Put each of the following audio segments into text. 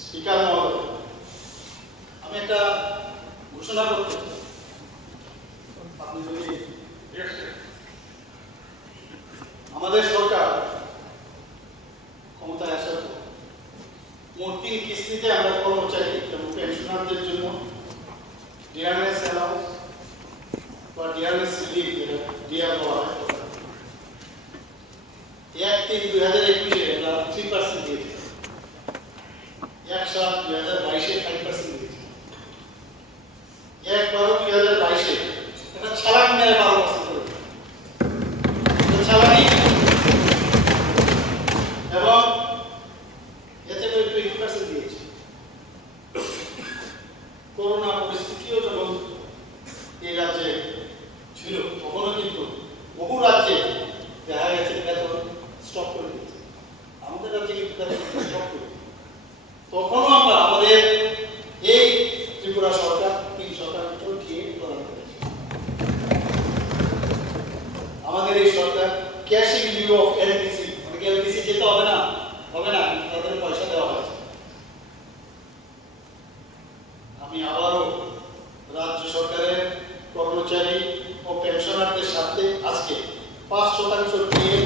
Speaker মহোদয়, আমি একটা ঘোষণা করতে চাই। আপনি যদি আমাদের সরকার ক্ষমতায় আসার পর মোট 3 কিস্তিতে আমরা কর্মচারী এবং পেনশনারদের জন্য ডিআরএস অ্যালাউন্স বা ডিআরএস লিভ ডিআর বলা হয় 1/3/2021 আমরা 3% দিয়েছি, 1/7/2022 5% দিয়েছি, 1/12/2022 এটা ছালানি মেরে 12% করে ছালানি এবং এতে করে 20% দিয়েছি। করোনা পরিস্থিতিও যখন এই রাজ্যে ছিল তখনও কিন্তু বহু রাজ্যে দেখা গেছে বেতন স্টপ করে দিয়েছে, আমাদের রাজ্যে কিন্তু বেতন স্টপ করে তখনও আমরা আমাদের এই ত্রিপুরা সরকার 3 শতাংশ দিয়ে প্রদান করেছে। আমাদের এই সরকার cash in lieu of LTC, অনেকে এলটিসি যেতে হবে না তাদের পয়সা দেওয়া হয়েছে। আমি আবারও রাজ্য সরকারের কর্মচারী ও পেনশনারদের সাথে আজকে 5% দিয়ে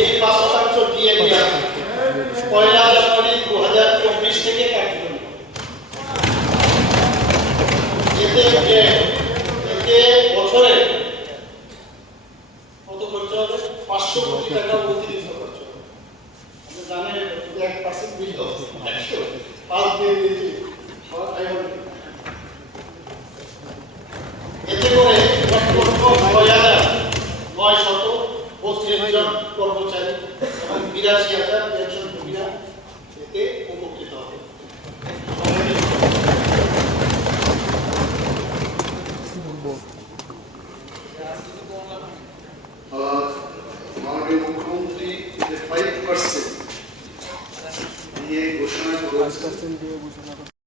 এই 5% দিয়ে পয়লা জানুয়ারি 2024 থেকে কার্যকরী এতে বছরে কত খরচ হবে? 500 কোটি টাকা অতিরিক্ত খরচ হবে। আপনি জানেন 1% বিল 5 দিয়ে দিয়েছি। এতে করে 1,932 জন কর্মচারী এবং 82,000 পেনশনভোগীরা এতে উপকৃত হবে। মাননীয় মুখ্যমন্ত্রী 5% দিয়ে ঘোষণা করেছেন।